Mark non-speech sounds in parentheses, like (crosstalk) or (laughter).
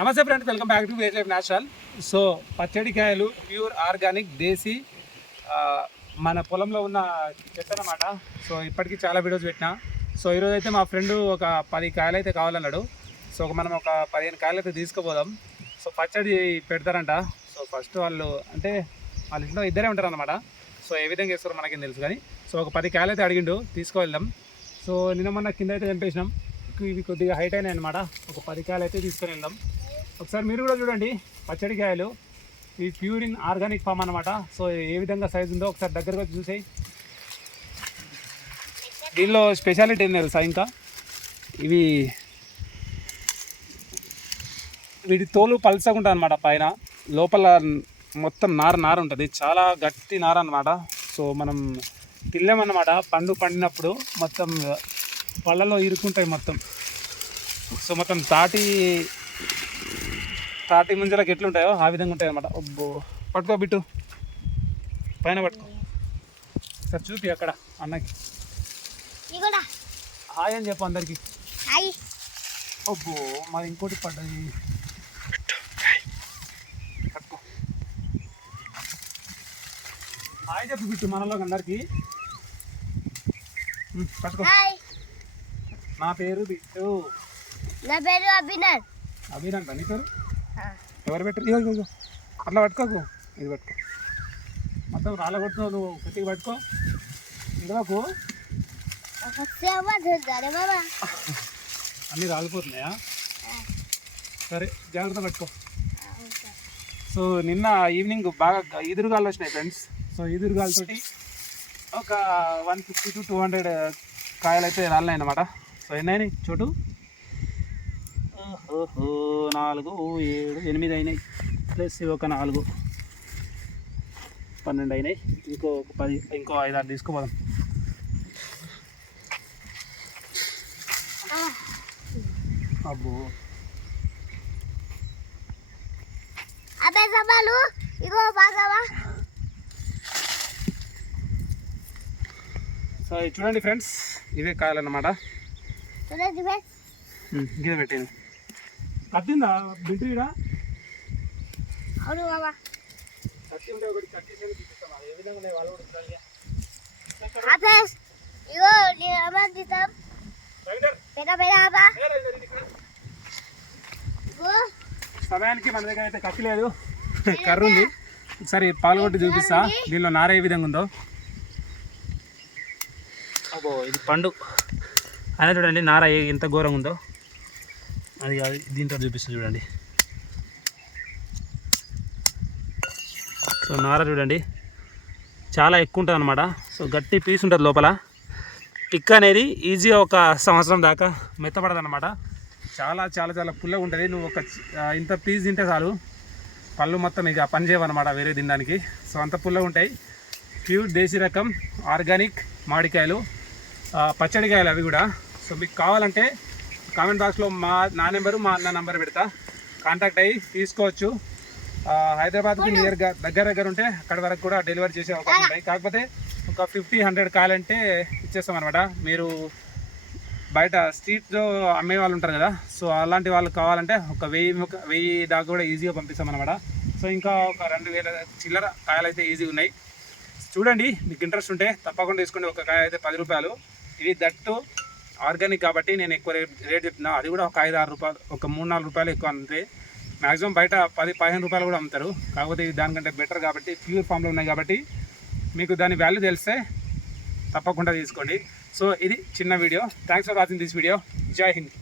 నమస్తే friends welcome back to veg life natural. So పచ్చడికాయలు pure organic desi మన పొలంలో ఉన్న చెట్టు అనమాట సో ఇప్పటికీ చాలా వీడియోస్ పెట్టినా. సో ఈరోజు అయితే మా ఫ్రెండ్ ఒక పది కాయలు అయితే కావాలన్నాడు. సో మనం ఒక పదిహేను కాయలు అయితే తీసుకుపోదాం. సో పచ్చడి పెడతారంట. సో ఫస్ట్ వాళ్ళు అంటే వాళ్ళ ఇంట్లో ఇద్దరే ఉంటారు అనమాట సో ఏ విధంగా చేస్తారో మనకేం తెలుసు కానీ. సో ఒక పది కాయలు అయితే అడిగిండు తీసుకువెళ్దాం. సో నిన్న మొన్న కింద అయితే చంపేసినాం. ఇవి కొద్దిగా హైట్ అయినాయి అనమాట ఒక పది కాయలు అయితే తీసుకొని వెళ్దాం. ఒకసారి మీరు కూడా చూడండి పచ్చడి కాయలు ఇవి ప్యూర్ ఇన్ ఆర్గానిక్ ఫామ్ అనమాట సో ఏ విధంగా సైజు ఉందో ఒకసారి దగ్గరకు వచ్చి చూసేయి. దీనిలో స్పెషాలిటీ ఏం తెలుసా ఇంకా? ఇవి వీటి తోలు పల్చగా ఉంటుంది అనమాట పైన. లోపల మొత్తం నార నార ఉంటుంది. చాలా గట్టి నార అనమాట సో మనం తినలేమన్నమాట. పండు పండినప్పుడు మొత్తం పళ్ళలో ఇరుక్కుంటాయి మొత్తం. సో మొత్తం తాటి తాటి ముంజలకు ఎట్లుంటాయో ఆ విధంగా ఉంటాయి అనమాట అబ్బో. పట్టుకో బిట్టు. పైన పట్టుకో. సార్ చూపి అక్కడ అన్నకి. హాయ్ అని చెప్పు అందరికి. హాయ్. అబ్బో మరి ఇంకోటి పడ్డది. పట్టుకో. హాయ్ చెప్పు బిట్టు మనలో అందరికి. పట్టుకో. హాయ్. నా పేరు బిట్టు. నా పేరు అభినవ్. అభినంద నీ పేరు? ఎవరు పెట్టరు? ఇగో అట్లా పట్టుకోకు. ఇది పట్టుకో. మొత్తం రాళ్ళ కొట్టుకో నువ్వు గట్టిగా పట్టుకో. బాబా (laughs) అన్నీ రాలిపోతున్నాయా? సరే జాగ్రత్త పట్టుకో. సో నిన్న ఈవినింగ్ బాగా ఈదురుగాలు వచ్చినాయి ఫ్రెండ్స్. సో ఈదురుగాలతోటి ఒక one fifty to two hundred కాయలు అయితే రాలినాయి అన్నమాట సో ఎన్నైనాయి చోటు? నాలుగు ఏడు ఎనిమిది అయినాయి. ప్లస్ ఒక నాలుగు. పన్నెండు అయినాయి. ఇంకో ఒక పది ఇంకో ఐదు ఆరు తీసుకోపోదాం. అబ్బో. అబ్బే సవాలు ఇగో బాగావా? సో ఇది చూడండి ఫ్రెండ్స్ ఇవే కాయాలన్నమాట. చూడండి ఫ్రెండ్స్. గిద పెట్టేది కత్తిందా బింట్రీడా అవును బాబా. కత్తి ఉంటే ఒకటి చూపిస్తాం ఏ విధంగా ఉన్నాయి వాళ్ళు ఇగో నేను పెద్ద పెద్ద సమయానికి మన దగ్గర అయితే కత్తి లేదు. కర్ర ఉంది. ఒకసారి పాలు కొట్టి చూపిస్తా. దీనిలో నార ఏ విధంగా ఉందో. అబ్బో ఇది పండు. అదే చూడండి నార ఎంత ఘోరంగా ఉందో. అది కాదు దీంతో చూపిస్తుంది చూడండి. సో నార చూడండి. చాలా ఎక్కువ ఉంటుంది అనమాట సో గట్టి పీస్ ఉంటుంది లోపల. పిక్ అనేది ఈజీగా ఒక సంవత్సరం దాకా మెత్తపడదు అనమాట చాలా చాలా చాలా పుల్లగా ఉంటుంది. నువ్వు ఒక ఇంత పీస్ తింటే చాలు. పళ్ళు మొత్తం ఇక పని చేయవన్నమాట వేరే తినడానికి. సో అంత పుల్లగా ఉంటాయి. ప్యూర్ దేశీ రకం ఆర్గానిక్ మామిడికాయలు పచ్చడికాయలు అవి కూడా. సో మీకు కావాలంటే కామెంట్ బాక్స్లో మా నా నెంబరు మా అన్న నెంబర్ పెడతా. కాంటాక్ట్ అయ్యి తీసుకోవచ్చు. హైదరాబాద్కి నియర్గా దగ్గర దగ్గర ఉంటే అక్కడ వరకు కూడా డెలివరీ చేసే అవకాశం ఉంటాయి. కాకపోతే ఒక ఫిఫ్టీ హండ్రెడ్ కావాలంటే ఇచ్చేస్తాం అనమాట మీరు బయట స్ట్రీట్లో అమ్మే వాళ్ళు ఉంటారు కదా సో అలాంటి వాళ్ళు కావాలంటే ఒక వెయ్యి వెయ్యి దాకా కూడా ఈజీగా పంపిస్తాం అనమాట సో ఇంకా ఒక రెండు వేల చిల్లర కాయలు అయితే ఈజీగా ఉన్నాయి. చూడండి మీకు ఇంట్రెస్ట్ ఉంటే తప్పకుండా తీసుకోండి ఒక కాయ అయితే పది రూపాయలు. ఇది దట్టు ఆర్గానిక్ కాబట్టి నేను ఎక్కువ రేట్ రేట్ చెప్తున్నా. అది కూడా ఒక ఐదు ఆరు రూపాయలు ఒక మూడు నాలుగు రూపాయలు ఎక్కువ అంతే. మ్యాక్సిమం బయట పది పదిహేను రూపాయలు కూడా అమ్ముతారు. కాకపోతే ఇది దానికంటే బెటర్ కాబట్టి ప్యూర్ ఫామ్లో ఉన్నాయి కాబట్టి మీకు దాని వాల్యూ తెలిస్తే తప్పకుండా తీసుకోండి. సో ఇది చిన్న video. Thanks for watching this video Jai Hind